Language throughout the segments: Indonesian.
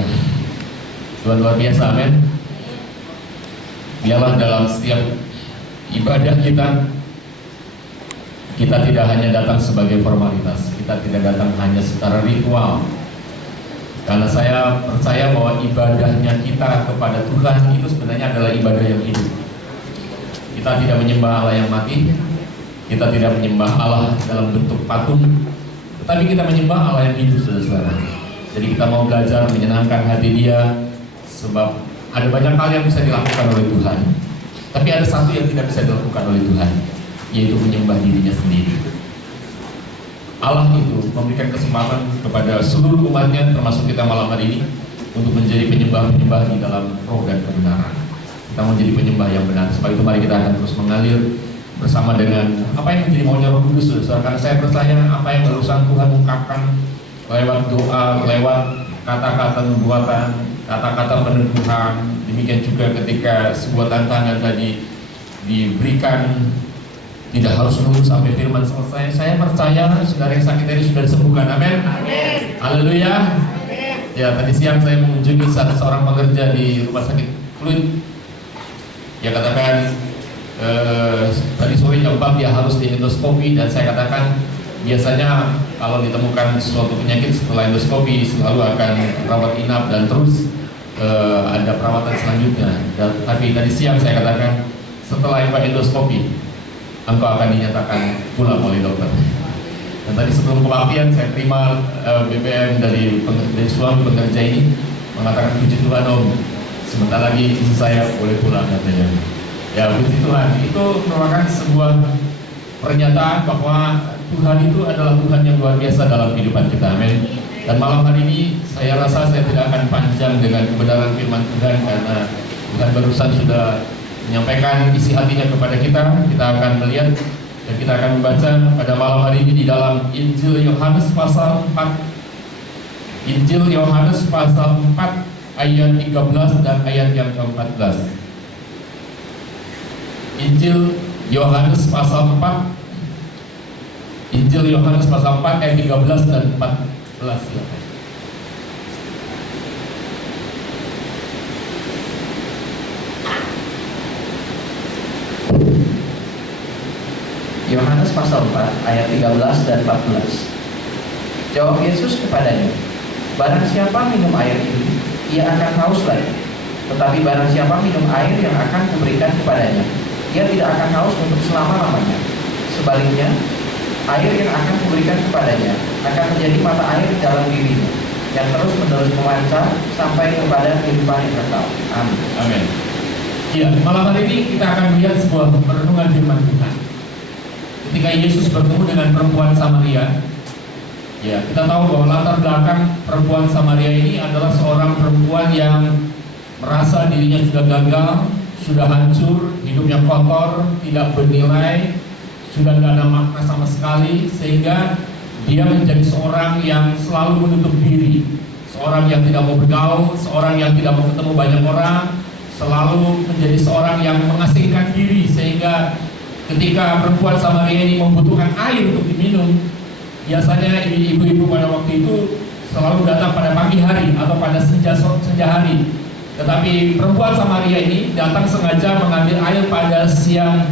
karunia. Tuhan luar biasa, amin. Biarlah dalam setiap ibadah kita tidak hanya datang sebagai formalitas, kita tidak datang hanya secara ritual. Karena saya percaya bahwa ibadahnya kita kepada Tuhan itu sebenarnya adalah ibadah yang hidup. Kita tidak menyembah Allah yang mati, kita tidak menyembah Allah dalam bentuk patung, tetapi kita menyembah Allah yang hidup, saudara-saudara. Jadi kita mau belajar menyenangkan hati Dia, sebab ada banyak hal yang bisa dilakukan oleh Tuhan, tapi ada satu yang tidak bisa dilakukan oleh Tuhan, yaitu menyembah dirinya sendiri. Allah itu memberikan kesempatan kepada seluruh umatnya, termasuk kita malam hari ini, untuk menjadi penyembah-penyembah di dalam roh dan kebenaran. Kita mau menjadi penyembah yang benar. Sebab itu mari kita akan terus mengalir bersama dengan apa yang menjadi maunya Roh Kudus, saudara. Karena saya percaya apa yang barusan Tuhan ungkapkan lewat doa, lewat kata-kata nubuatan, kata-kata peneguhan, demikian juga ketika sebuah tantangan tadi diberikan, tidak harus menunggu sampai firman selesai. Saya percaya saudara yang sakit tadi sudah disembuhkan. Amin. Haleluya. Ya, tadi siang saya mengunjungi seorang pekerja di rumah sakit kulit. Dia katakan tadi sore jam 4 dia harus di endoskopi, dan saya katakan biasanya kalau ditemukan suatu penyakit setelah endoskopi selalu akan rawat inap dan terus ada perawatan selanjutnya. Tapi tadi siang saya katakan setelah endoskopi engkau akan dinyatakan pulang oleh dokter. Dan tadi sebelum kebaktian saya terima BBM dari suami pekerja ini mengatakan, puji Tuhan Om, sebentar lagi istri saya boleh pulang, katanya. Ya, puji Tuhan. Itu merupakan sebuah pernyataan bahwa Tuhan itu adalah Tuhan yang luar biasa dalam kehidupan kita. Amin. Dan malam hari ini saya rasa saya tidak akan panjang dengan kebenaran firman Tuhan, karena Tuhan barusan sudah menyampaikan isi hatinya kepada kita. Kita akan melihat dan kita akan membaca pada malam hari ini di dalam Injil Yohanes pasal 4. Injil Yohanes pasal 4 ayat 13 dan ayat yang ke-14. Injil Yohanes pasal 4. Injil Yohanes pasal 4 ayat 13 dan 14. Silakan. Yohanes pasal 4 ayat 13 dan 14. Jawab Yesus kepadanya, barang siapa minum air ini, ia akan haus lagi. Tetapi barang siapa minum air yang akan kuberikan kepadanya, ia tidak akan haus untuk selama-lamanya. Sebaliknya, air yang akan kuberikan kepadanya akan menjadi mata air di dalam dirinya, yang terus-menerus memancar sampai kepada kehidupan yang kekal. Amin. Amin. Ya, malam hari ini kita akan melihat sebuah perenungan firman Tuhan. Ketika Yesus bertemu dengan perempuan Samaria, ya, kita tahu bahwa latar belakang perempuan Samaria ini adalah seorang perempuan yang merasa dirinya sudah gagal, sudah hancur, hidupnya kotor, tidak bernilai, sudah tidak ada makna sama sekali, sehingga dia menjadi seorang yang selalu menutup diri, seorang yang tidak mau bergaul, seorang yang tidak mau ketemu banyak orang, selalu menjadi seorang yang mengasingkan diri, sehingga ketika perempuan Samaria ini membutuhkan air untuk diminum, biasanya ibu-ibu pada waktu itu selalu datang pada pagi hari atau pada senja hari. Tetapi perempuan Samaria ini datang sengaja mengambil air pada siang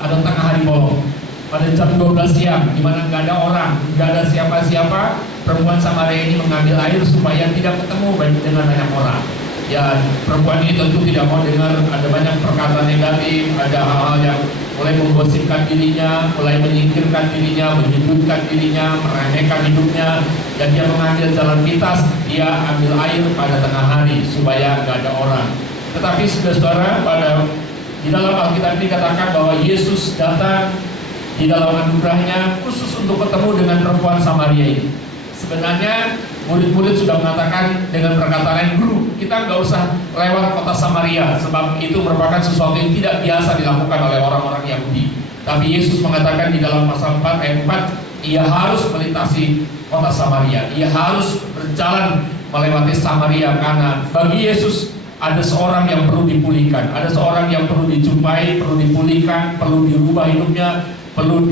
atau tengah hari bolong, pada jam 12 siang, di mana nggak ada orang, nggak ada siapa-siapa. Perempuan Samaria ini mengambil air supaya tidak ketemu dengan banyak orang. Ya, perempuan ini tentu tidak mau dengar ada banyak perkataan negatif, ada hal-hal yang mulai menggosipkan dirinya, mulai menyingkirkan dirinya, menyudutkan dirinya, meremehkan hidupnya, dan dia mengambil jalan pintas. Dia ambil air pada tengah hari supaya nggak ada orang. Tetapi saudara, di dalam Alkitab dikatakan bahwa Yesus datang di dalam anugerahnya khusus untuk ketemu dengan perempuan Samaria ini. Sebenarnya murid-murid sudah mengatakan dengan perkataan, guru, kita nggak usah lewat kota Samaria, sebab itu merupakan sesuatu yang tidak biasa dilakukan oleh orang-orang Yahudi. Tapi Yesus mengatakan di dalam pasal 4 ayat 4, ia harus melintasi kota Samaria, ia harus berjalan melewati Samaria, karena bagi Yesus ada seorang yang perlu dipulihkan, ada seorang yang perlu dijumpai, perlu dipulihkan, perlu dirubah hidupnya, perlu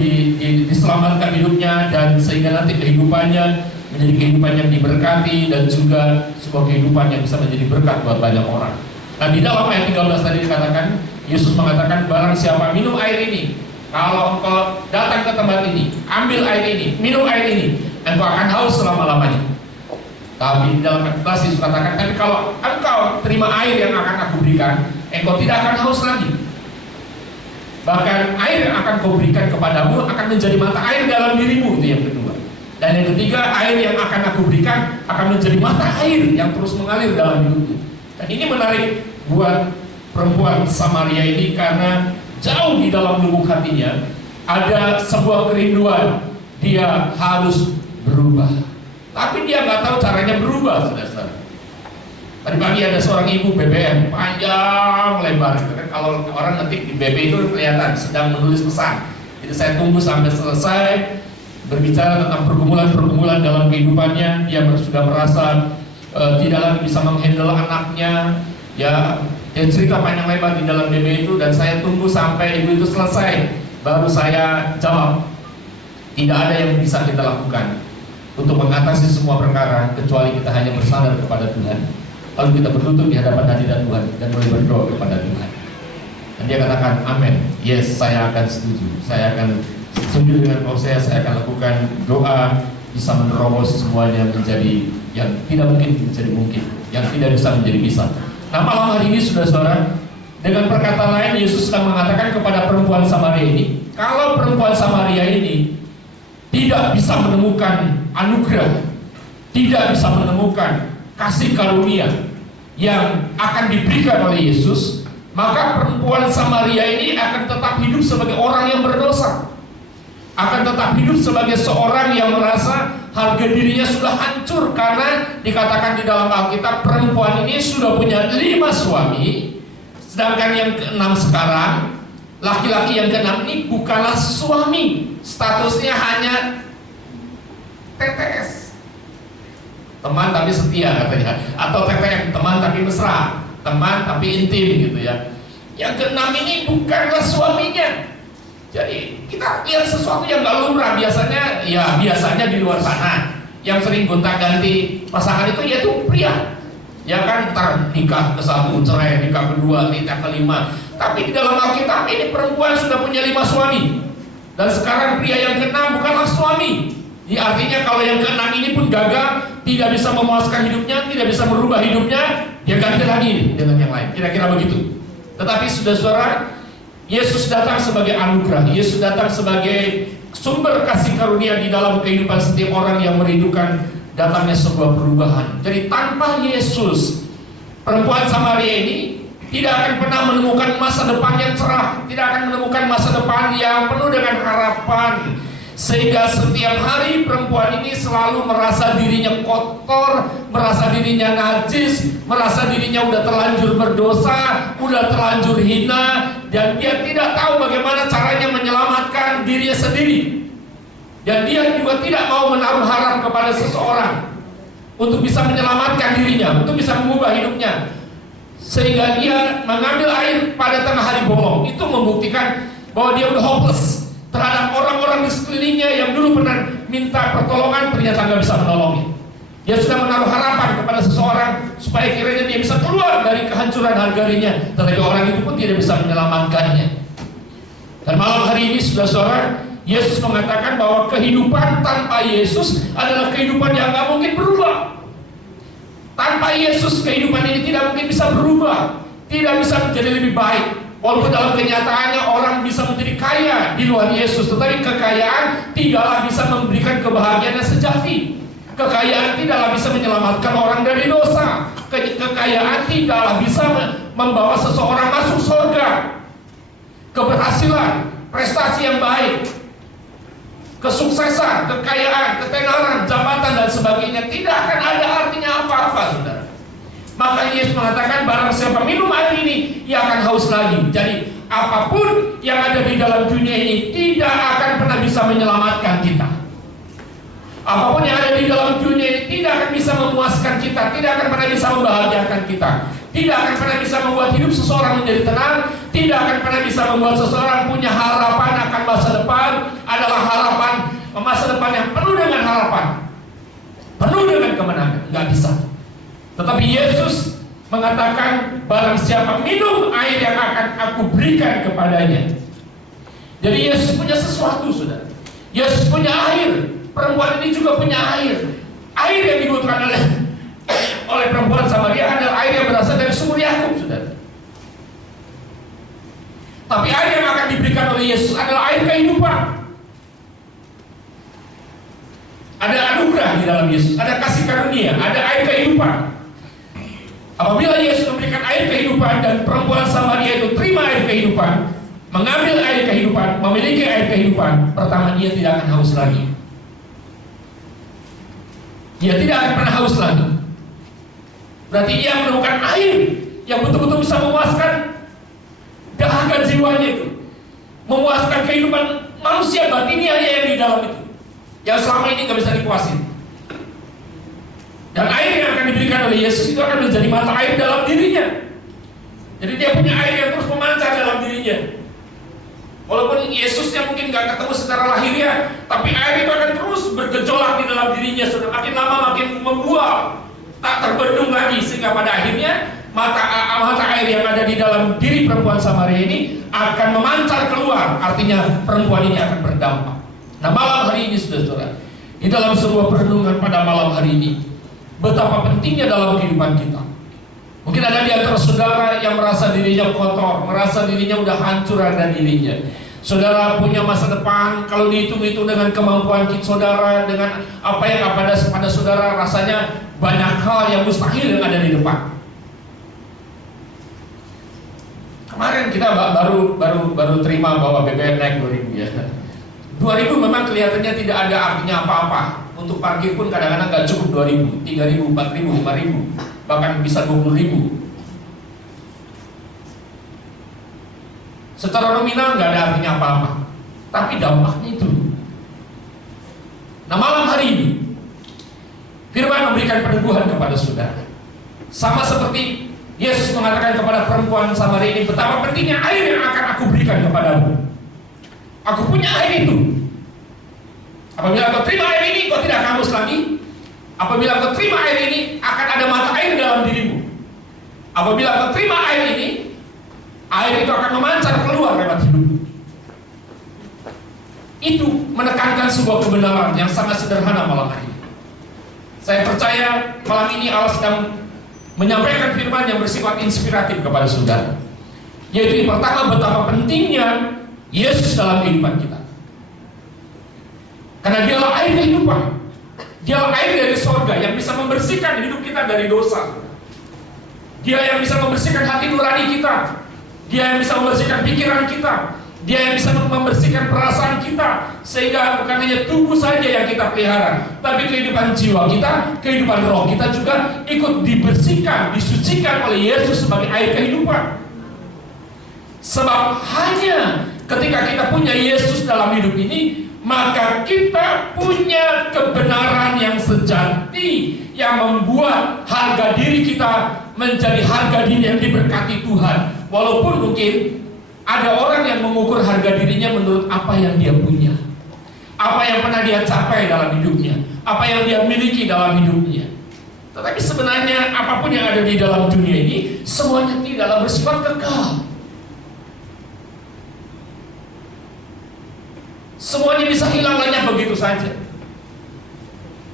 diselamatkan hidupnya, dan sehingga nanti kehidupannya menjadi kehidupan yang diberkati, dan juga sebuah kehidupan yang bisa menjadi berkat buat banyak orang. Nah, di dalam ayat 13 tadi dikatakan, Yesus mengatakan, barang siapa minum air ini, kalau engkau datang ke tempat ini, ambil air ini, minum air ini, engkau akan haus selama-lamanya. Tapi di dalam ayat 14 Yesus katakan, tapi kalau engkau terima air yang akan aku berikan, engkau tidak akan haus lagi. Bahkan air yang akan kau berikan kepadamu akan menjadi mata air dalam dirimu. Itu yang kedua. Dan yang ketiga, air yang akan aku berikan akan menjadi mata air yang terus mengalir dalam hidupmu. Dan ini menarik buat perempuan Samaria ini, karena jauh di dalam lubuk hatinya ada sebuah kerinduan. Dia harus berubah, tapi dia nggak tahu caranya berubah, saudara. Tadi pagi ada seorang ibu BBM panjang lebar gitu kan. Kalau orang ngetik di BB itu kelihatan sedang menulis pesan. Jadi saya tunggu sampai selesai berbicara tentang pergumulan-pergumulan dalam kehidupannya. Dia sudah merasa tidak lagi bisa menghandle anaknya. Ya, dia cerita panjang lebar di dalam BB itu, dan saya tunggu sampai ibu itu selesai, baru saya jawab. Tidak ada yang bisa kita lakukan untuk mengatasi semua perkara kecuali kita hanya bersandar kepada Tuhan. Lalu kita berlutut di hadapan hadirat Tuhan dan mulai berdoa kepada Tuhan. Dan dia katakan, amin, yes, saya akan setuju. Saya akan setuju dengan proses. Saya akan lakukan doa bisa menerobos semuanya menjadi yang tidak mungkin menjadi mungkin, yang tidak bisa menjadi bisa. Nah, malam hari ini saudara-saudara, dengan perkataan lain Yesus sedang mengatakan kepada perempuan Samaria ini, kalau perempuan Samaria ini tidak bisa menemukan anugerah, tidak bisa menemukan kasih karunia yang akan diberikan oleh Yesus, maka perempuan Samaria ini akan tetap hidup sebagai orang yang berdosa, akan tetap hidup sebagai seorang yang merasa harga dirinya sudah hancur, karena dikatakan di dalam Alkitab perempuan ini sudah punya 5 suami, sedangkan yang ke-6 sekarang, laki-laki yang ke-6 ini bukanlah suami, statusnya hanya TTS, teman tapi setia katanya, atau TTM, teman tapi mesra, teman tapi intim gitu ya. Yang ke-6 ini bukanlah suaminya. Jadi kita lihat sesuatu yang gak lumrah. Biasanya di luar sana yang sering gonta-ganti pasangan itu yaitu pria. Ya kan, ntar nikah ke-1 cerai, nikah ke-2, nikah ke-5. Tapi di dalam Alkitab ini perempuan sudah punya 5 suami, dan sekarang pria yang ke-6 bukanlah suami. Jadi artinya kalau yang ke-6 ini pun gagal, tidak bisa memuaskan hidupnya, tidak bisa merubah hidupnya, dia ganti lagi dengan yang lain. Kira-kira begitu. Tetapi saudara-saudara, Yesus datang sebagai anugerah. Yesus datang sebagai sumber kasih karunia di dalam kehidupan setiap orang yang merindukan datangnya sebuah perubahan. Jadi tanpa Yesus, perempuan Samaria ini tidak akan pernah menemukan masa depan yang cerah, tidak akan menemukan masa depan yang penuh dengan harapan. Sehingga setiap hari perempuan ini selalu merasa dirinya kotor, merasa dirinya najis, merasa dirinya udah terlanjur berdosa, udah terlanjur hina, dan dia tidak tahu bagaimana caranya menyelamatkan dirinya sendiri. Dan dia juga tidak mau menaruh harap kepada seseorang untuk bisa menyelamatkan dirinya, untuk bisa mengubah hidupnya. Sehingga dia mengambil air pada tengah hari bolong. Itu membuktikan bahwa dia udah hopeless terhadap orang-orang di sekelilingnya yang dulu pernah minta pertolongan, ternyata nggak bisa menolongnya. Dia sudah menaruh harapan kepada seseorang supaya kiranya dia bisa keluar dari kehancuran harga dirinya, tetapi orang itu pun tidak bisa menyelamatkannya. Dan malam hari ini saudara-saudara, Yesus mengatakan bahwa kehidupan tanpa Yesus adalah kehidupan yang nggak mungkin berubah. Tanpa Yesus kehidupan ini tidak mungkin bisa berubah, tidak bisa menjadi lebih baik. Walaupun dalam kenyataannya orang bisa menjadi kaya di luar Yesus, tetapi kekayaan tidaklah bisa memberikan kebahagiaan yang sejati. Kekayaan tidaklah bisa menyelamatkan orang dari dosa. Kekayaan tidaklah bisa membawa seseorang masuk surga. Keberhasilan, prestasi yang baik, kesuksesan, kekayaan, ketenaran, jabatan dan sebagainya tidak akan ada artinya apa-apa, saudara. Maka Yesus mengatakan barang siapa minum air ini, ia akan haus lagi. Jadi apapun yang ada di dalam dunia ini tidak akan pernah bisa menyelamatkan kita. Apapun yang ada di dalam dunia ini tidak akan bisa memuaskan kita, tidak akan pernah bisa membahagiakan kita, tidak akan pernah bisa membuat hidup seseorang menjadi tenang, tidak akan pernah bisa membuat seseorang punya harapan akan masa depan, adalah harapan masa depan yang penuh dengan harapan. penuh dengan kemenangan. Nggak bisa. Tetapi Yesus mengatakan, barang siapa minum air yang akan aku berikan kepadanya. Jadi Yesus punya sesuatu, saudara. Yesus punya air. Perempuan ini juga punya air. Air yang dibutuhkan oleh perempuan Samaria adalah air yang berasal dari sumur Yakub, saudara. Tapi air yang akan diberikan oleh Yesus adalah air kehidupan. Ada anugerah di dalam Yesus, ada kasih karunia, ada air kehidupan. Apabila Yesus memberikan air kehidupan dan perempuan Samaria itu terima air kehidupan, mengambil air kehidupan, memiliki air kehidupan, pertama dia tidak akan haus lagi. Dia tidak akan pernah haus lagi. Berarti dia menemukan air yang betul-betul bisa memuaskan dahaga jiwanya itu, memuaskan kehidupan manusia batinnya yang di dalam itu, yang selama ini nggak bisa dipuasin. Dan air yang akan diberikan oleh Yesus itu akan menjadi mata air dalam dirinya. Jadi dia punya air yang terus memancar dalam dirinya. Walaupun Yesusnya mungkin nggak ketemu secara lahiriah, tapi air itu akan terus bergejolak di dalam dirinya. Sudah makin lama makin membual, tak terbendung lagi, sehingga pada akhirnya mata air yang ada di dalam diri perempuan Samaria ini akan memancar keluar. Artinya perempuan ini akan berdampak. Nah, malam hari ini saudara, di dalam sebuah perenungan pada malam hari ini, betapa pentingnya dalam kehidupan kita. Mungkin ada di antara saudara yang merasa dirinya kotor, merasa dirinya udah hancur harga dirinya. Saudara punya masa depan, kalau dihitung-hitung dengan kemampuan saudara, dengan apa yang ada pada saudara, rasanya banyak hal yang mustahil yang ada di depan. Kemarin kita baru terima bahwa BBM naik 2000 ya. 2000 memang kelihatannya tidak ada artinya apa-apa. Untuk parkir pun kadang-kadang nggak cukup 2000, 3000, 4000, 5000, bahkan bisa 20.000. Secara nominal nggak ada artinya apa-apa, tapi dampaknya itu. Nah, malam hari ini Firman memberikan peneguhan kepada saudara, sama seperti Yesus mengatakan kepada perempuan Samaria ini, betapa pentingnya air yang akan aku berikan kepadamu. Aku punya air itu. Apabila kau terima air ini, kau tidak akan haus lagi. Apabila kau terima air ini, akan ada mata air dalam dirimu. Apabila kau terima air ini, air itu akan memancar keluar lewat hidupmu. Itu menekankan sebuah kebenaran yang sangat sederhana malam hari ini. Saya percaya malam ini Allah sedang menyampaikan firman yang bersifat inspiratif kepada saudara, yaitu yang pertama, betapa pentingnya Yesus dalam kehidupan kita. Karena dialah air kehidupan. Dialah air dari sorga yang bisa membersihkan hidup kita dari dosa. Dia yang bisa membersihkan hati nurani kita. Dia yang bisa membersihkan pikiran kita. Dia yang bisa membersihkan perasaan kita, sehingga bukan hanya tubuh saja yang kita pelihara, tapi kehidupan jiwa kita, kehidupan roh kita juga ikut dibersihkan, disucikan oleh Yesus sebagai air kehidupan. Sebab hanya ketika kita punya Yesus dalam hidup ini, maka kita punya kebenaran yang sejati, yang membuat harga diri kita menjadi harga diri yang diberkati Tuhan. Walaupun mungkin ada orang yang mengukur harga dirinya menurut apa yang dia punya, apa yang pernah dia capai dalam hidupnya, apa yang dia miliki dalam hidupnya. Tetapi sebenarnya apapun yang ada di dalam dunia ini, semuanya tidaklah bersifat kekal. Semuanya bisa hilang lenyap begitu saja.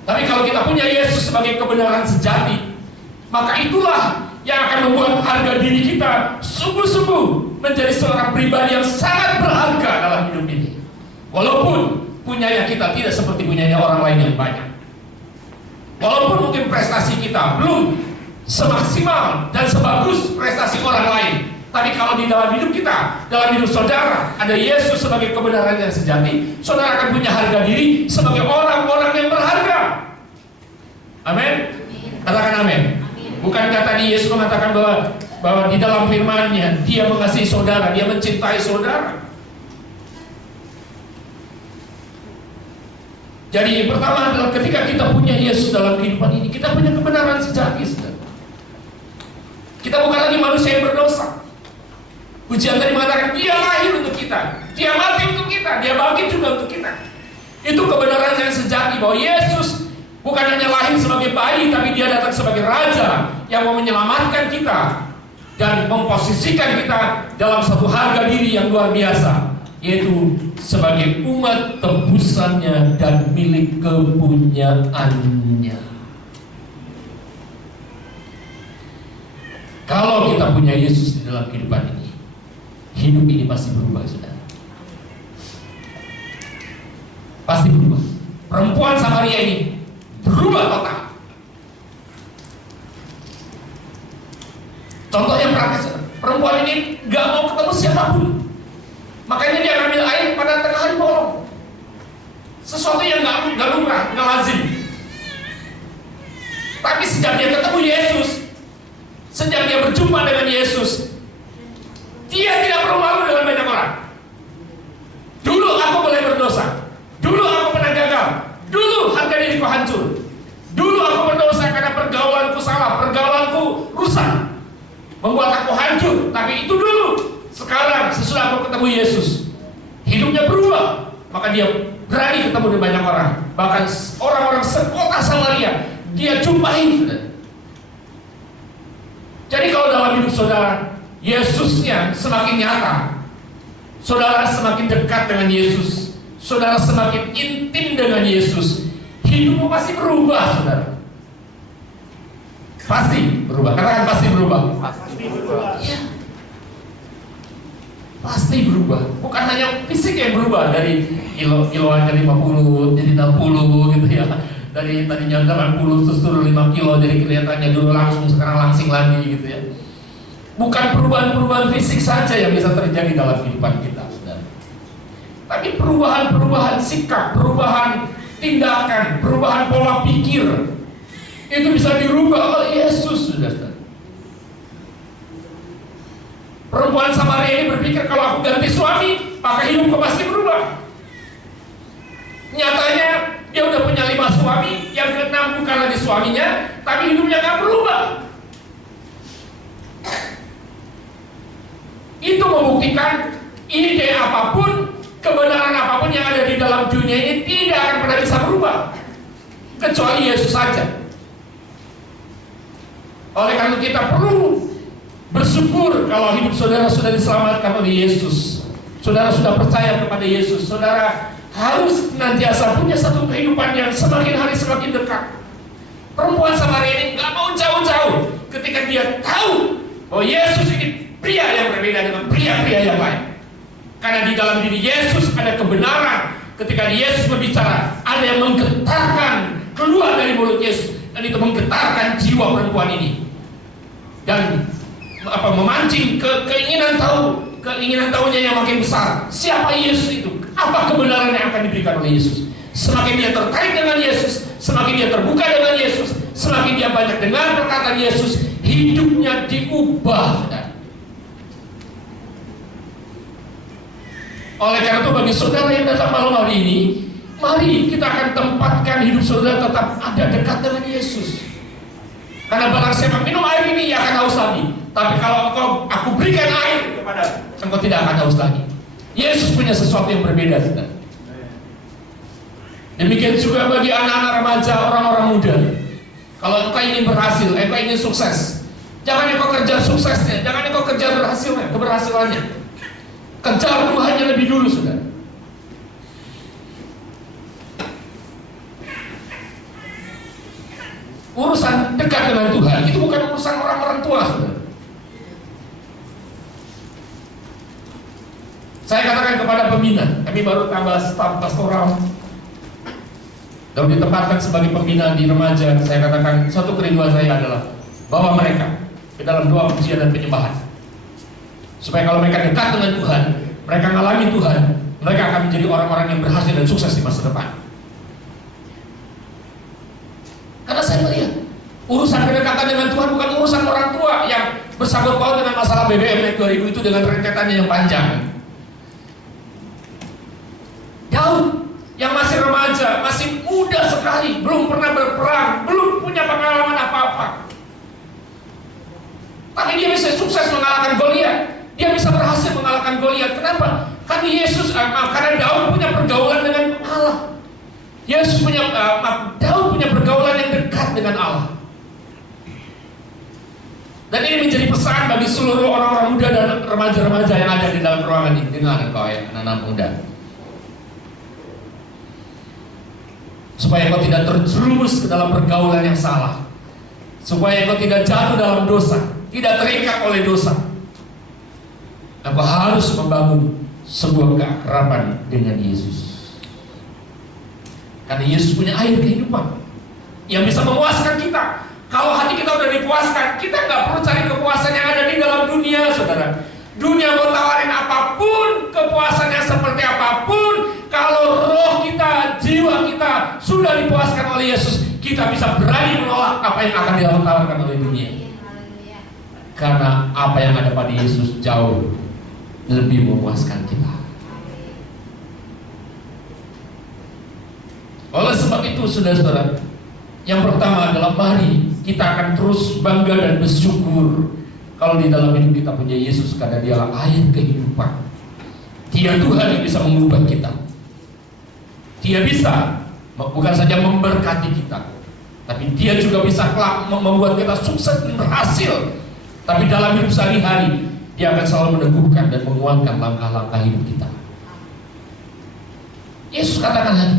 Tapi kalau kita punya Yesus sebagai kebenaran sejati, maka itulah yang akan membuat harga diri kita sungguh-sungguh menjadi seorang pribadi yang sangat berharga dalam hidup ini. Walaupun punyanya kita tidak seperti punyanya orang lain yang banyak. Walaupun mungkin prestasi kita belum semaksimal dan sebagus prestasi orang lain, tapi kalau di dalam hidup kita, dalam hidup saudara, ada Yesus sebagai kebenaran yang sejati, saudara akan punya harga diri sebagai orang-orang yang berharga. Amin. Katakan amin. Bukankah tadi Yesus mengatakan bahwa di dalam firman-Nya Dia mengasihi saudara, Dia mencintai saudara. Jadi yang pertama adalah ketika kita punya Yesus dalam kehidupan ini, kita punya kebenaran sejati, saudara. Kita bukan lagi manusia yang berdosa. Pujian tadi mengatakan Dia lahir untuk kita, Dia mati untuk kita, Dia bangkit juga untuk kita. Itu kebenaran yang sejati, bahwa Yesus Bukan hanya lahir sebagai bayi, tapi dia datang sebagai raja yang mau menyelamatkan kita dan memposisikan kita dalam satu harga diri yang luar biasa, yaitu sebagai umat tebusannya dan milik kepunyaannya. Kalau kita punya Yesus di dalam kehidupan ini, hidup ini pasti berubah, saudara. Pasti berubah. Perempuan Samaria ini berubah total. Contoh yang praktis, perempuan ini gak mau ketemu siapapun, makanya dia ngambil air pada tengah hari bolong. Sesuatu yang gak lumrah, gak lazim. Tapi sejak dia ketemu Yesus, sejak dia berjumpa dengan Yesus, dia tidak perlu malu dengan banyak orang. Dulu aku boleh berdosa, dulu aku pernah gagal, dulu harga diriku hancur, dulu aku berdosa karena pergaulanku salah, pergaulanku rusak, membuat aku hancur. Tapi itu dulu. Sekarang sesudah aku ketemu Yesus, hidupnya berubah. Maka dia berani ketemu dengan banyak orang. Bahkan orang-orang sekota Samaria dia jumpai. Jadi kalau dalam hidup saudara, Yesusnya semakin nyata, saudara semakin dekat dengan Yesus, saudara semakin intim dengan Yesus, hidupmu pasti berubah, saudara. Pasti berubah. Katakan pasti berubah. Pasti berubah. Iya. Pasti berubah. Bukan hanya fisik yang berubah, dari kiloannya 50 jadi 60 gitu ya. Dari tadinya 80 terus turun 5 kilo, jadi kelihatannya dulu langsung, sekarang langsing lagi gitu ya. Bukan perubahan-perubahan fisik saja yang bisa terjadi dalam kehidupan kita, saudara. Tapi perubahan-perubahan sikap, perubahan tindakan, perubahan pola pikir, itu bisa dirubah oleh Yesus, saudara. Perempuan Samaria ini berpikir kalau aku ganti suami, maka hidupku pasti berubah. Nyatanya dia udah punya 5 suami, yang ke-6 bukan lagi suaminya, tapi hidupnya gak berubah. Itu membuktikan ide apapun, kebenaran apapun yang ada di dalam dunia ini tidak akan pernah bisa berubah, kecuali Yesus saja. Oleh karena itu kita perlu bersyukur kalau hidup saudara sudah diselamatkan oleh Yesus. Saudara sudah percaya kepada Yesus. Saudara harus senantiasa punya satu kehidupan yang semakin hari semakin dekat. Perempuan Samaria ini gak mau jauh-jauh ketika dia tahu bahwa Yesus ini pria yang berbeda dengan pria-pria yang lain. Karena di dalam diri Yesus ada kebenaran. Ketika Yesus berbicara, ada yang menggetarkan keluar dari mulut Yesus, dan itu menggetarkan jiwa perempuan ini dan memancing keinginan tahunya yang makin besar. Siapa Yesus itu? Apa kebenaran yang akan diberikan oleh Yesus? Semakin dia terkait dengan Yesus, semakin dia terbuka dengan Yesus, semakin dia banyak dengar perkataan Yesus, hidupnya diubah. Oleh karena itu bagi saudara yang datang malam hari ini, mari kita akan tempatkan hidup saudara tetap ada dekat dengan Yesus. Karena barang siapa minum air ini, ia akan haus lagi. Tapi kalau aku berikan air kepada engkau, tidak akan haus lagi. Yesus punya sesuatu yang berbeda, saudara. Demikian juga bagi anak-anak remaja, orang-orang muda. Kalau engkau ingin berhasil, engkau ingin sukses, jangan engkau kejar suksesnya, jangan engkau kejar keberhasilannya. Kejar Tuhannya lebih dulu, saudara. Urusan dekat dengan Tuhan itu bukan urusan orang-orang tua, saudara. Saya katakan kepada pembina, kami baru tambah staf pastoral dan ditempatkan sebagai pembina di remaja. Saya katakan satu kerinduan saya adalah bawa mereka ke dalam doa pujian dan penyembahan, supaya kalau mereka dekat dengan Tuhan, mereka ngalami Tuhan, mereka akan menjadi orang-orang yang berhasil dan sukses di masa depan. Karena saya melihat urusan kedekatan dengan Tuhan bukan urusan orang tua yang bersangkut paut dengan masalah BBM naik 2000 itu dengan rentetannya yang panjang. Daud yang masih remaja, masih muda sekali, belum pernah berperang, belum punya pengalaman apa-apa, tapi dia bisa sukses mengalahkan Goliat. Dia bisa berhasil mengalahkan Goliat. Kenapa? Karena Daud punya pergaulan dengan Allah. Daud punya pergaulan yang dekat dengan Allah. Dan ini menjadi pesan bagi seluruh orang-orang muda dan remaja-remaja yang ada di dalam ruangan ini. Dengar engkau ya, anak-anak muda. Supaya kau tidak terjerumus ke dalam pergaulan yang salah. Supaya kau tidak jatuh dalam dosa, tidak terikat oleh dosa. Engkau harus membangun sebuah keakraban dengan Yesus. Karena Yesus punya air kehidupan yang bisa memuaskan kita. Kalau hati kita udah dipuaskan, kita nggak perlu cari kepuasan yang ada di dalam dunia, saudara. Dunia mau tawarin apapun, kepuasannya seperti apapun, kalau roh kita, jiwa kita sudah dipuaskan oleh Yesus, kita bisa berani menolak apa yang akan ditawarkan oleh dunia. Karena apa yang ada pada Yesus jauh lebih memuaskan kita. Oleh sebab itu, saudara-saudara, yang pertama adalah mari kita akan terus bangga dan bersyukur kalau di dalam hidup kita punya Yesus, karena Dialah air kehidupan. Dia Tuhan yang bisa mengubah kita. Dia bisa bukan saja memberkati kita, tapi Dia juga bisa membuat kita sukses dan berhasil. Tapi dalam hidup sehari-hari Dia akan selalu meneguhkan dan menguatkan langkah-langkah hidup kita. Yesus katakan lagi,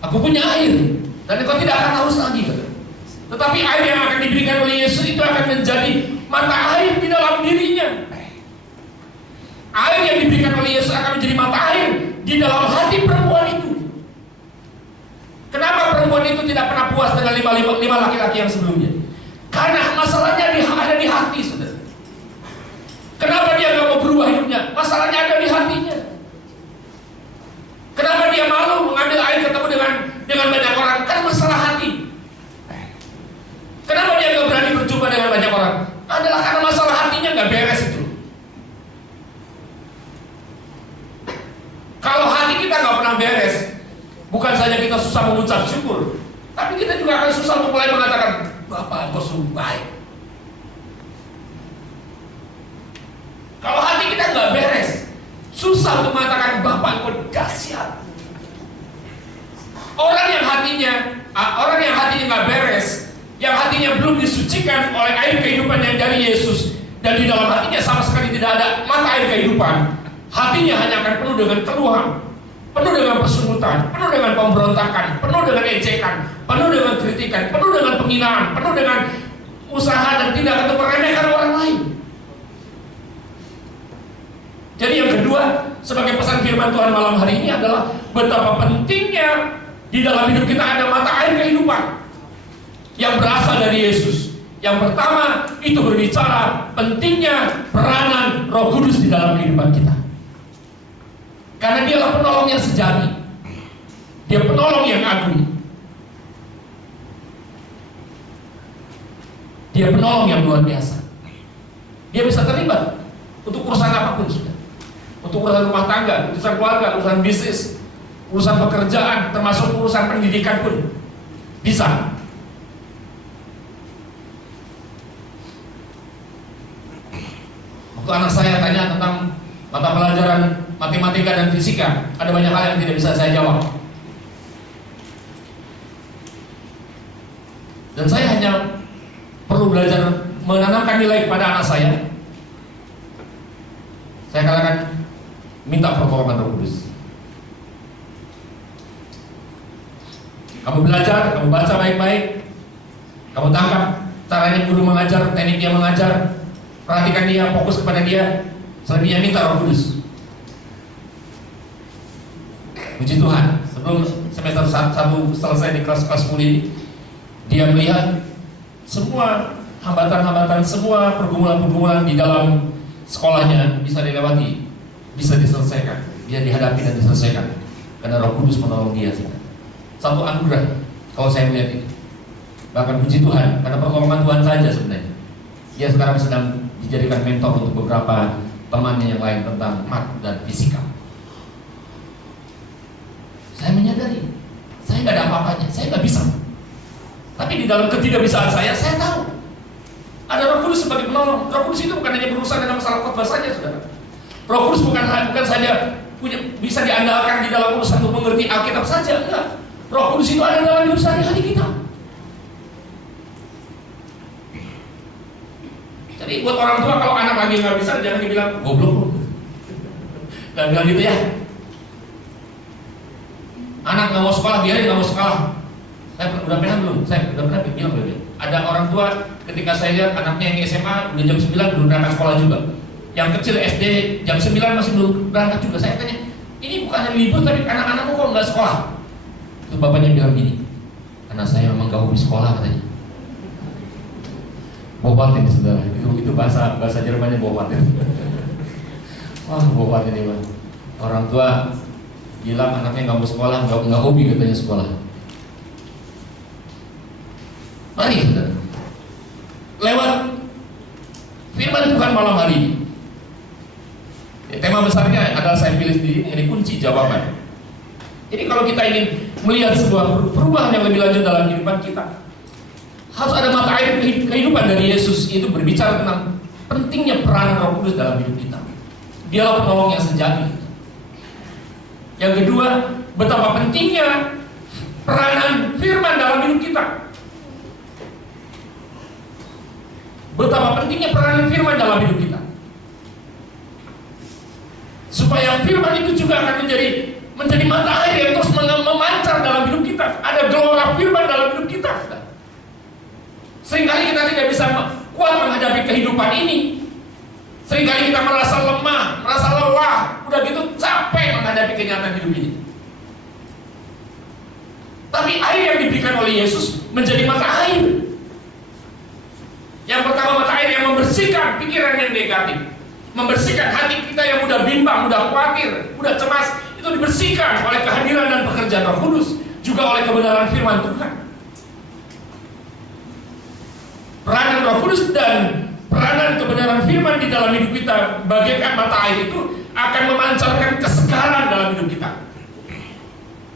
aku punya air dan engkau tidak akan haus lagi. Tetapi air yang akan diberikan oleh Yesus itu akan menjadi mata air di dalam dirinya. Air yang diberikan oleh Yesus akan menjadi mata air di dalam hati perempuan itu. Kenapa perempuan itu tidak pernah puas dengan lima laki-laki yang sebelumnya? Karena masalahnya ada di hati, saudara. Kenapa dia gak mau berubah hidupnya? Masalahnya ada di hatinya. Kenapa dia malu mengambil air ketemu dengan banyak orang? Kan masalah hati. Kenapa dia gak berani berjumpa dengan banyak orang? Adalah karena masalah hatinya gak beres itu. Kalau hati kita gak pernah beres, bukan saja kita susah mengucap syukur, tapi kita juga akan susah mulai mengatakan, Bapak engkau sungguh baik. Kalau hati kita gak beres, susah untuk mengatakan Bapak engkau dahsyat. Orang yang hatinya nggak beres, yang hatinya belum disucikan oleh air kehidupan yang dari Yesus, dan di dalam hatinya sama sekali tidak ada mata air kehidupan, hatinya hanya akan penuh dengan keluhan, penuh dengan persungutan, penuh dengan pemberontakan, penuh dengan ejekan, penuh dengan kritikan, penuh dengan penghinaan, penuh dengan usaha dan tindakan untuk meremehkan orang lain. Jadi yang kedua, sebagai pesan firman Tuhan malam hari ini adalah betapa pentingnya di dalam hidup kita ada mata air kehidupan yang berasal dari Yesus. Yang pertama itu berbicara pentingnya peranan Roh Kudus di dalam kehidupan kita. Karena Dialah penolong yang sejati. Dia penolong yang agung. Dia penolong yang luar biasa. Dia bisa terlibat untuk urusan apapun sudah. Untuk urusan rumah tangga, urusan keluarga, urusan bisnis, urusan pekerjaan, termasuk urusan pendidikan pun bisa. Waktu anak saya tanya tentang mata pelajaran matematika dan fisika, ada banyak hal yang tidak bisa saya jawab. Dan saya hanya perlu belajar menanamkan nilai kepada anak saya. Saya katakan, minta pertolongan Roh Kudus. Kamu belajar, kamu baca baik-baik, kamu tangkap caranya guru mengajar, teknik dia mengajar, perhatikan dia, fokus kepada dia. Selebihnya minta Roh Kudus. Puji Tuhan, sebelum semester 1 selesai di kelas-kelas ini, dia melihat semua hambatan-hambatan, semua pergumulan-pergumulan di dalam sekolahnya bisa dilewati, bisa diselesaikan, dia dihadapi dan diselesaikan karena Roh Kudus menolong dia. Satu anugerah kalau saya melihat ini. Bahkan puji Tuhan, karena pertolongan Tuhan saja sebenarnya. Dia sekarang sedang dijadikan mentor untuk beberapa temannya yang lain tentang mat dan fisika. Saya menyadari, saya nggak ada apa-apanya, saya nggak bisa. Tapi di dalam ketidakbisaan saya tahu ada Roh Kudus sebagai penolong. Roh Kudus itu bukan hanya berurusan dengan masalah khotbah saja, saudara. Roh Kudus bukan saja bisa diandalkan di dalam urusan untuk mengerti Alkitab saja, enggak. Roh Kudus itu ada dalam hidup sehari-hari kita. Jadi buat orang tua kalau anak lagi nggak bisa, jangan dibilang goblok. Jangan bilang gitu ya. Anak nggak mau sekolah, biarin nggak mau sekolah. Saya udah pernah belum? Saya udah pernah bilang belum? Ada orang tua ketika saya lihat anaknya yang SMA udah jam 9 belum berangkat sekolah juga. Yang kecil SD jam 9 masih belum berangkat juga. Saya tanya, ini bukan hari libur tapi anak-anakmu kok nggak sekolah? Terus bapaknya bilang gini, anak saya memang gak hobi sekolah katanya. Bobatin saudara, itu bahasa Jermannya bobatin. Wah bobatin ini bang. Orang tua bilang anaknya nggak mau sekolah, nggak hobi katanya sekolah. Mari saudara, lewat firman Tuhan malam hari ini. Tema besarnya adalah saya pilih sendiri, ini kunci jawaban. Jadi kalau kita ingin melihat sebuah perubahan yang lebih lanjut dalam kehidupan kita, harus ada mata air kehidupan dari Yesus. Itu berbicara tentang pentingnya peran Roh Kudus dalam hidup kita. Dialah penolong yang sejati. Yang kedua, betapa pentingnya peranan firman dalam hidup kita. Betapa pentingnya peranan firman dalam hidup kita. Supaya firman itu juga akan menjadi mata air yang terus memancar dalam hidup kita. Ada gelora firman dalam hidup kita. Seringkali kita tidak bisa kuat menghadapi kehidupan ini. Seringkali kita merasa lemah, merasa lelah, udah gitu capek menghadapi kenyataan hidup ini. Tapi air yang diberikan oleh Yesus menjadi mata air. Yang pertama, mata air yang membersihkan pikiran yang negatif, membersihkan hati kita yang mudah bimbang, mudah khawatir, mudah cemas. Itu dibersihkan oleh kehadiran dan pekerjaan Roh Kudus, juga oleh kebenaran firman Tuhan. Peranan Roh Kudus dan peranan kebenaran firman di dalam hidup kita bagaikan mata air itu akan memancarkan kesegaran dalam hidup kita.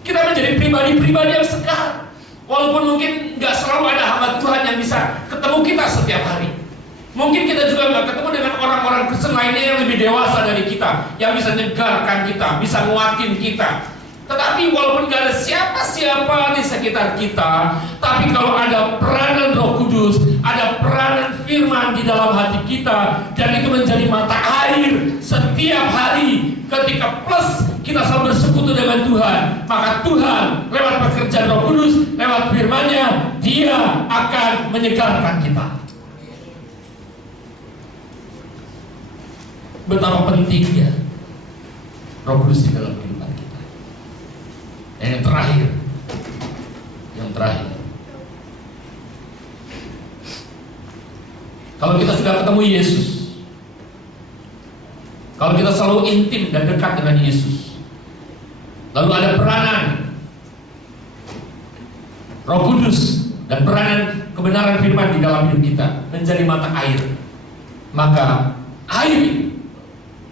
Kita menjadi pribadi-pribadi yang segar. Walaupun mungkin nggak selalu ada hamba Tuhan yang bisa ketemu kita setiap hari. Mungkin kita juga nggak ketemu dengan orang-orang Kristen lainnya yang lebih dewasa dari kita, yang bisa menyegarkan kita, bisa nguatin kita. Tetapi walaupun nggak ada siapa-siapa di sekitar kita, tapi kalau ada peranan Roh Kudus, ada peranan firman di dalam hati kita, dan itu menjadi mata air setiap hari ketika plus kita selalu bersekutu dengan Tuhan, maka Tuhan lewat pekerjaan Roh Kudus, lewat firman-Nya, Dia akan menyegarkan kita. Betapa pentingnya Roh Kudus di dalam kehidupan kita. Dan yang terakhir, kalau kita sudah ketemu Yesus, kalau kita selalu intim dan dekat dengan Yesus, lalu ada peranan Roh Kudus dan peranan kebenaran firman di dalam hidup kita menjadi mata air, maka air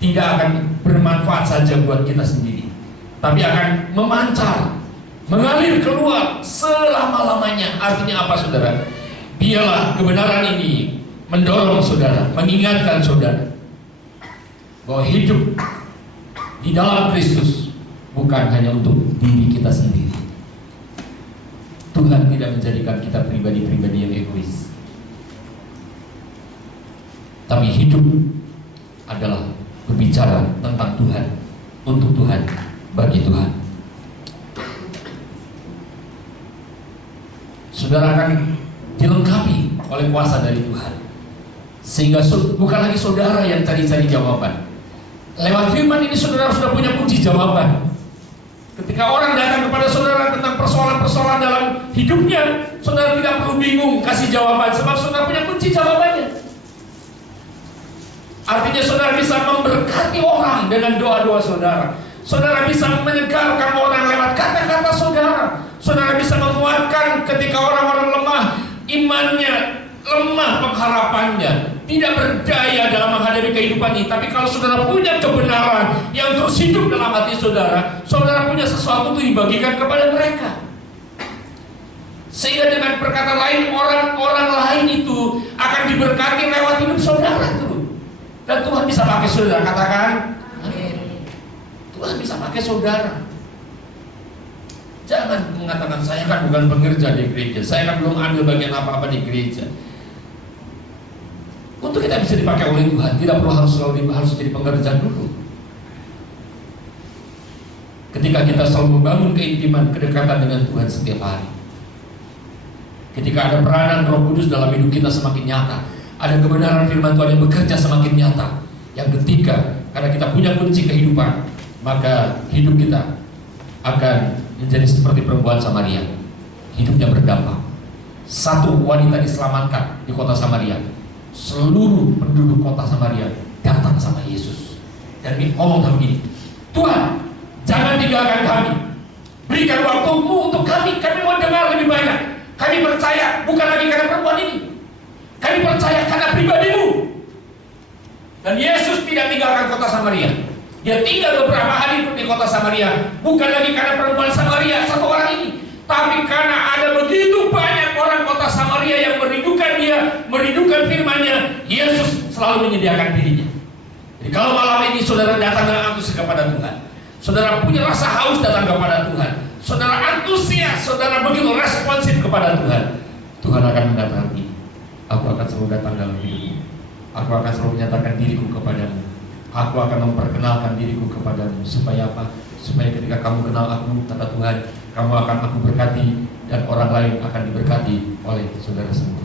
tidak akan bermanfaat saja buat kita sendiri, tapi akan memancar, mengalir keluar selama-lamanya. Artinya apa saudara? Biarlah kebenaran ini mendorong saudara, mengingatkan saudara bahwa hidup di dalam Kristus bukan hanya untuk diri kita sendiri. Tuhan tidak menjadikan kita pribadi-pribadi yang egois, tapi hidup adalah berbicara tentang Tuhan, untuk Tuhan, bagi Tuhan. Saudara akan dilengkapi oleh kuasa dari Tuhan, sehingga bukan lagi saudara yang cari-cari jawaban. Lewat firman ini saudara sudah punya kunci jawaban. Ketika orang datang kepada saudara tentang persoalan-persoalan dalam hidupnya, saudara tidak perlu bingung kasih jawaban, sebab saudara punya kunci jawabannya. Artinya saudara bisa memberkati orang dengan doa-doa saudara. Saudara bisa menyegarkan orang lewat kata-kata saudara. Saudara bisa menguatkan ketika orang-orang lemah imannya, lemah pengharapannya, tidak berdaya dalam menghadapi kehidupan ini. Tapi kalau saudara punya kebenaran yang terus hidup dalam hati saudara, saudara punya sesuatu untuk dibagikan kepada mereka. Sehingga dengan perkataan lain, orang-orang lain itu akan diberkati lewat hidup saudara itu. Dan Tuhan bisa pakai saudara, katakan amin. Tuhan bisa pakai saudara. Jangan mengatakan saya kan bukan pengerja di gereja, saya kan belum ambil bagian apa-apa di gereja. Untuk kita bisa dipakai oleh Tuhan, tidak perlu harus jadi pengerja dulu. Ketika kita selalu membangun keintiman, kedekatan dengan Tuhan setiap hari, ketika ada peranan Roh Kudus dalam hidup kita semakin nyata, ada kebenaran firman Tuhan yang bekerja semakin nyata. Yang ketiga, karena kita punya kunci kehidupan, maka hidup kita akan menjadi seperti perempuan Samaria. Hidupnya berdampak. Satu wanita diselamatkan di kota Samaria. Seluruh penduduk kota Samaria datang sama Yesus dan ngomong begini, Tuhan, jangan tinggalkan kami, berikan waktumu untuk kami mau dengar lebih banyak. Kami percaya bukan lagi karena perempuan ini, kami percaya karena pribadimu. Dan Yesus tidak tinggalkan kota Samaria. Dia tinggal beberapa hari di kota Samaria, bukan lagi karena perempuan Samaria satu orang ini, tapi karena ada begitu banyak orang kota Samaria yang merindukan dia, merindukan firman-Nya. Yesus selalu menyediakan dirinya. Jadi kalau malam ini saudara datang dengan antusias kepada Tuhan, saudara punya rasa haus datang kepada Tuhan, saudara antusias, saudara begitu responsif kepada Tuhan, Tuhan akan mengatakan ini, aku akan selalu datang dalam hidupmu, aku akan selalu menyatakan diriku kepadamu, aku akan memperkenalkan diriku kepadamu. Supaya apa? Supaya ketika kamu kenal aku, kata Tuhan, kamu akan aku berkati, dan orang lain akan diberkati oleh saudara semua.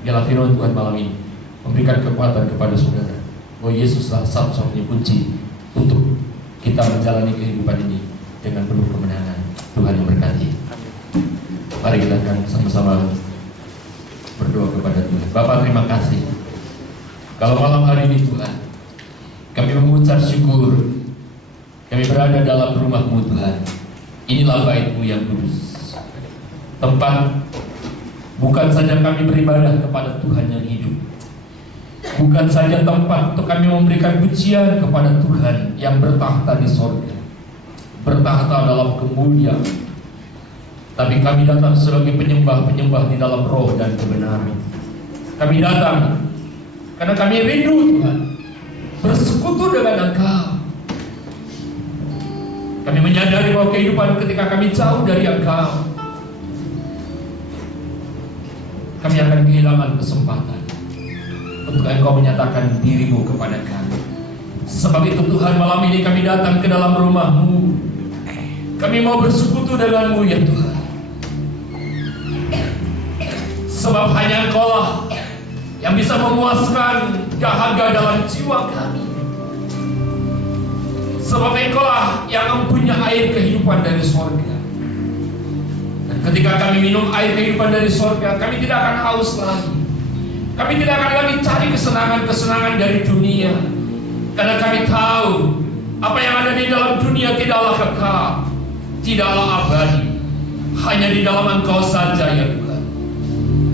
Biarlah firman Tuhan malam ini memberikan kekuatan kepada saudara bahwa Yesuslah satu-satunya kunci untuk kita menjalani kehidupan ini dengan penuh kemenangan. Tuhan yang berkati. Mari kita akan sama-sama berdoa kepada Tuhan. Bapa, terima kasih kalau malam hari ini Tuhan, kami mengucap syukur, kami berada dalam rumah-Mu Tuhan. Inilah bait-Mu yang kudus, tempat bukan saja kami beribadah kepada Tuhan yang hidup, bukan saja tempat untuk kami memberikan pujian kepada Tuhan yang bertahta di sorga, bertahta dalam kemuliaan, tapi kami datang sebagai penyembah-penyembah di dalam roh dan kebenaran. Kami datang karena kami rindu Tuhan bersekutu dengan Engkau. Kami menyadari bahwa kehidupan ketika kami jauh dari Engkau, kami akan kehilangan kesempatan untuk Engkau menyatakan dirimu kepada kami. Sebab itu Tuhan, malam ini kami datang ke dalam rumah-Mu. Kami mau bersekutu dengan-Mu ya Tuhan. Sebab hanya Engkau-lah yang bisa memuaskan dahaga dalam jiwa kami. Sebab Engkau-lah yang mempunyai air kehidupan dari sorga. Dan ketika kami minum air kehidupan dari sorga, kami tidak akan haus lagi. Kami tidak akan lagi cari kesenangan-kesenangan dari dunia, karena kami tahu apa yang ada di dalam dunia tidaklah kekal, tidaklah abadi. Hanya di dalam Engkau saja ya Tuhan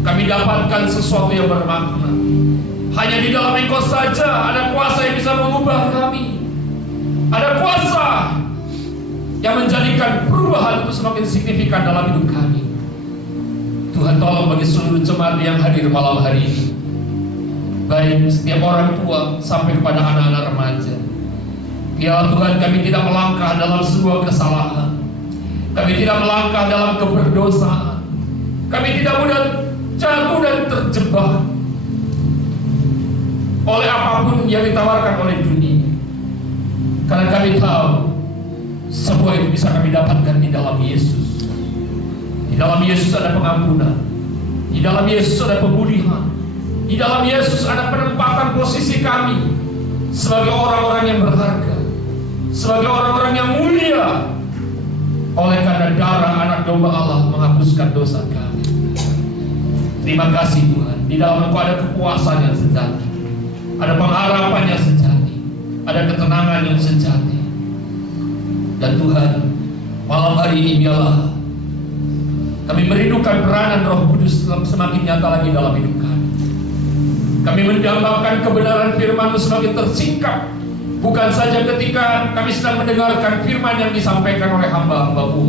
kami dapatkan sesuatu yang bermakna. Hanya di dalam Engkau saja ada kuasa yang bisa mengubah kami, ada kuasa yang menjadikan perubahan itu semakin signifikan dalam hidup kami. Tuhan, tolong bagi seluruh jemaat yang hadir malam hari ini, baik setiap orang tua sampai kepada anak-anak remaja. Ya Tuhan, kami tidak melangkah dalam sebuah kesalahan, kami tidak melangkah dalam keberdosaan, kami tidak mudah jatuh dan terjebak oleh apapun yang ditawarkan oleh dunia, karena kami tahu semua itu bisa kami dapatkan di dalam Yesus. Di dalam Yesus ada pengampunan, di dalam Yesus ada pemulihan, di dalam Yesus ada penempatan posisi kami sebagai orang-orang yang berharga, sebagai orang-orang yang mulia, oleh karena darah anak domba Allah menghapuskan dosa kami. Terima kasih Tuhan, di dalam Engkau ada kepuasan yang sejati, ada pengharapan yang sejati, ada ketenangan yang sejati. Dan Tuhan, malam hari ini biarlah kami merindukan peranan Roh Kudus semakin nyata lagi dalam hidup kami. Kami mendambakan kebenaran firman-Mu semakin tersingkap, bukan saja ketika kami sedang mendengarkan firman yang disampaikan oleh hamba-hamba-Mu,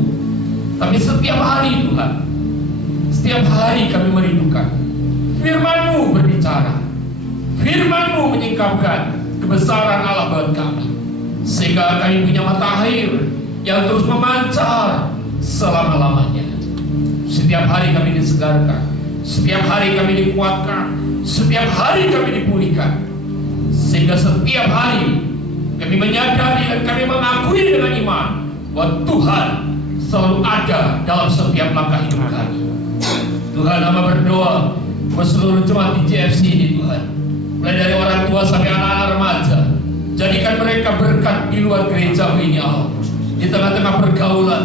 tapi setiap hari Tuhan, setiap hari kami merindukan firman-Mu berbicara, firman-Mu menyingkapkan kebesaran Allah buat kami, sehingga kami punya mata air yang terus memancar selama-lamanya. Setiap hari kami disegarkan, setiap hari kami dikuatkan, setiap hari kami dipulihkan, sehingga setiap hari kami menyadari dan kami mengakui dengan iman bahwa Tuhan selalu ada dalam setiap langkah hidup kami. Tuhan, hamba berdoa buat seluruh jemaat di JFC ini Tuhan, mulai dari orang tua sampai anak-anak remaja, jadikan mereka berkat di luar gereja ini Allah, di tengah-tengah pergaulan,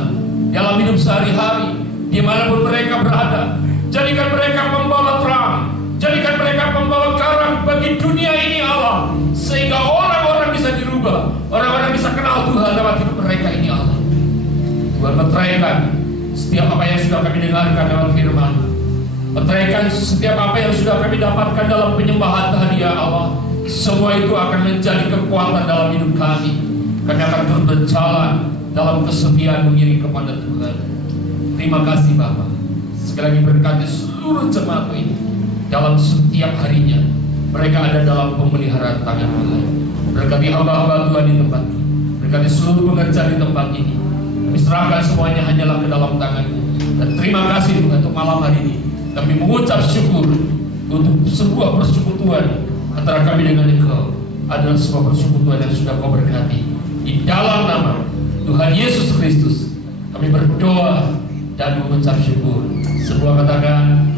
dalam hidup sehari-hari, dimanapun mereka berada. Jadikan mereka membawa terang, jadikan mereka membawa garam bagi dunia ini Allah, sehingga orang-orang bisa dirubah, orang-orang bisa kenal Tuhan lewat hidup mereka ini Allah. Tuhan, meteraikan setiap apa yang sudah kami dengarkan lewat firman, meteraikan setiap apa yang sudah kami dapatkan dalam penyembahan tadi ya Allah. Semua itu akan menjadi kekuatan dalam hidup kami. Kami akan terus berjalan dalam kesepian mengiring kepada Tuhan. Terima kasih Bapa. Sekali lagi berkati seluruh jemaat ini dalam setiap harinya. Mereka ada dalam pemeliharaan tangan Tuhan. Berkati hamba-hamba Tuhan di tempat ini. Berkati seluruh pekerja di tempat ini. Kami serahkan semuanya hanyalah ke dalam tangan-Mu. Dan terima kasih Tuhan untuk malam hari ini. Kami mengucap syukur untuk sebuah persekutuan antara kami dengan Engkau. Adalah sebuah persekutuan yang sudah Kau berkati. Di dalam nama Tuhan Yesus Kristus kami berdoa dan mengucap syukur. Sebuah katakan